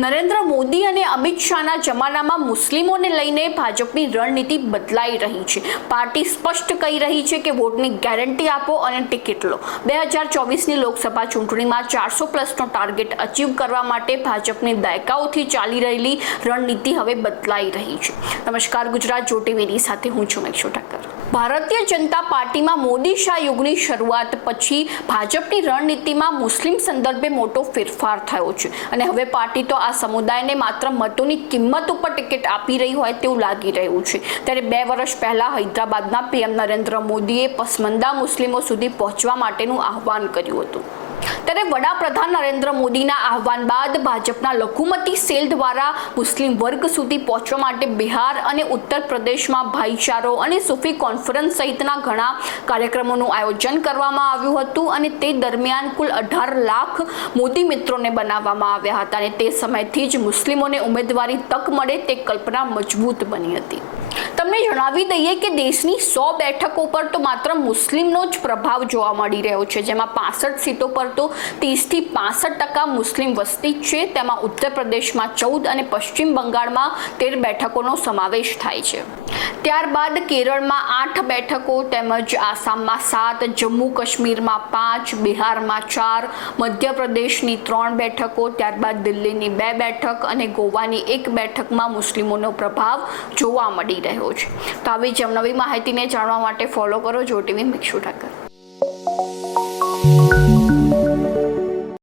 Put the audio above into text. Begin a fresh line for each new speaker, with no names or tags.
નરેન્દ્ર મોદી અને અમિત શાહના જમાનામાં મુસ્લિમોને લઈને ભાજપની રણનીતિ બદલાઈ રહી છે. પાર્ટી સ્પષ્ટ કહી રહી છે કે વોટની ગેરંટી આપો અને ટિકિટ લો. બે હજાર ચોવીસની લોકસભા ચૂંટણીમાં ચારસો પ્લસનો ટાર્ગેટ અચીવ કરવા માટે ભાજપની દાયકાઓથી ચાલી રહેલી રણનીતિ હવે બદલાઈ રહી છે. નમસ્કાર, ગુજરાત જો ટીવીની સાથે હું છું મેક્ષો ઠક્કર ભારતીય જનતા પાર્ટીમાં મોદી શાહ યુગની શરૂઆત પછી ભાજપની રણનીતિમાં મુસ્લિમ સંદર્ભે મોટો ફેરફાર થયો છે. અને હવે પાર્ટી તો આ સમુદાયને માત્ર મતોની કિંમત ઉપર ટિકિટ આપી રહી હોય તેવું લાગી રહ્યું છે. ત્યારે બે વર્ષ પહેલા હૈદરાબાદના પીએમ નરેન્દ્ર મોદીએ પસમંદા મુસ્લિમો સુધી પહોંચવા માટેનું આહવાન કર્યું હતું. ત્યારે વડાપ્રધાન નરેન્દ્ર મોદીના આહવાન બાદ ભાજપના લઘુમતી સેલ દ્વારા મુસ્લિમ વર્ગ સુધી પહોંચવા માટે બિહાર અને ઉત્તર પ્રદેશમાં ભાઈચારો અને સુફી કોન્ફરન્સ સહિતના ઘણા કાર્યક્રમોનું આયોજન કરવામાં આવ્યું હતું અને તે દરમિયાન કુલ અઢાર લાખ મોદી મિત્રોને બનાવવામાં આવ્યા હતા અને તે સમયથી જ મુસ્લિમોને ઉમેદવારી તક મળે તે કલ્પના મજબૂત બની હતી. તમને જણાવી દઈએ કે દેશની સો બેઠકો પર તો માત્ર મુસ્લિમનો જ પ્રભાવ જોવા મળી રહ્યો છે. જેમાં પાસઠ સીટો પર તો ત્રીસથી પાસઠ ટકા મુસ્લિમ વસ્તી જ છે. તેમાં ઉત્તર પ્રદેશમાં ચૌદ અને પશ્ચિમ બંગાળમાં તેર બેઠકોનો સમાવેશ થાય છે. ત્યારબાદ કેરળમાં આઠ બેઠકો તેમજ આસામમાં સાત જમ્મુ કાશ્મીરમાં પાંચ, બિહારમાં ચાર, મધ્યપ્રદેશની ત્રણ બેઠકો, ત્યારબાદ દિલ્હીની બે બેઠક અને ગોવાની એક બેઠકમાં મુસ્લિમોનો પ્રભાવ જોવા મળી રહ્યું તો આવી જ નવી માહિતીને જાણવા માટે ફોલો કરો જો ટીવી મિક્ષુ ઠાકર.